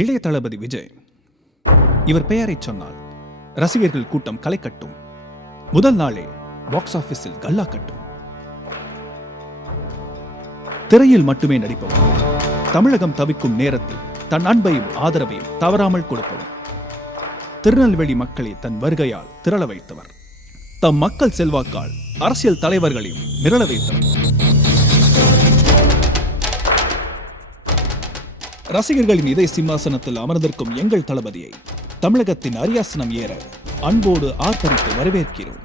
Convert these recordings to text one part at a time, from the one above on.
இளைய தளபதி விஜய். இவர் பெயரை சொன்னால் ரசிகர்கள் கூட்டம் களை கட்டும். முதல் நாளே பாக்ஸ் ஆபீஸில் கல்லா கட்டும். திரையில் மட்டுமே நடிப்பவர். தமிழகம் தவிக்கும் நேரத்தில் தன் அன்பையும் ஆதரவையும் தவறாமல் கொடுப்பவர். திருநெல்வேலி மக்களை தன் வருகையால் திரள வைத்தவர். தம் மக்கள் செல்வாக்கால் அரசியல் தலைவர்களையும் மிரள வைத்தவர். ரசிகர்களின் இதய சிம்மாசனத்தில் அமர்ந்திருக்கும் எங்கள் தளபதியை தமிழகத்தின் அரியாசனம் ஏற அன்போடு ஆர்ப்பரித்து வரவேற்கிறோம்.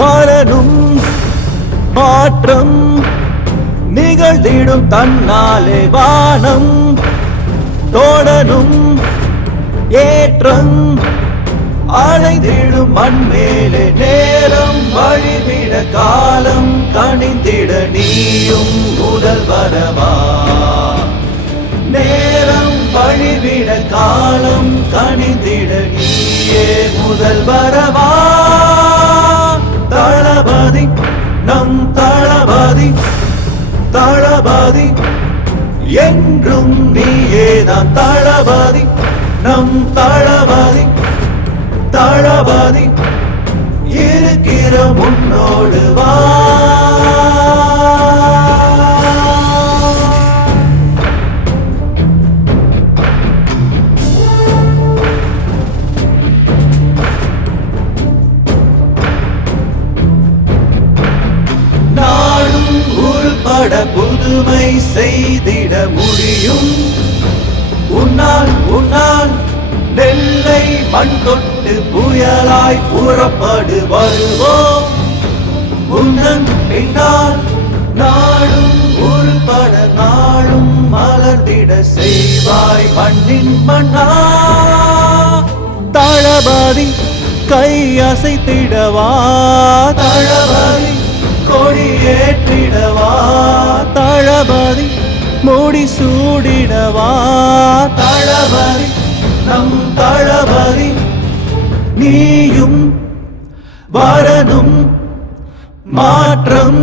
வரணும் மாற்றம் நிகழ்ந்திடும் தன்னாலே வானம் தோடனும் ஏற்றம் அடைந்திடும் மண்மேலே நேரம் வழிவிட காலம் கணிந்திட நீயும் முதல் வரவா. நேரம் வழிவிட காலம் கணிந்திட நீயே முதல் வரவா. தளபதி நம் தளபதி தளபதி என்றும் நீயேதான். தளபதி நம் தளபதி தளபதி இருக்கிற முன்னோடு வா. புதுமை செய்திட முடியும் உன்னால். உன்னால் நெல்லை மண் தொட்டு புயலாய் புறப்படு வருவோம். உன்னன் பின்னால் நாடும் உருப்பட நாளும் மலர்ந்திட செய்வாய் மண்ணின் மண்ணா. தளபதி கை அசைத்திடவா. தளபதி கொடியேற்றிடவா. தளபதி மூடி சூடிடவா. தளபதி நம் தளபதி நீயும் வரணும் மாற்றம்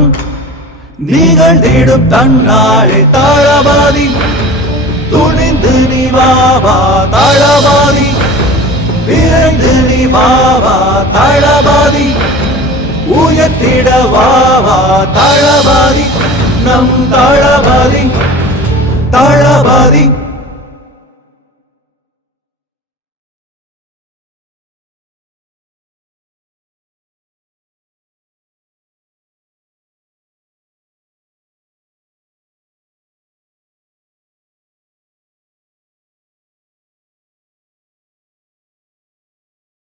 நிகழ்ந்திடும் தன்னாலே. தளபதி துணிந்து நீ வாவா. தளபதி விரைந்து நீ வாவா. தளபதி உயர்த்திடவா. தளபதி நம் தளபதி தளபதி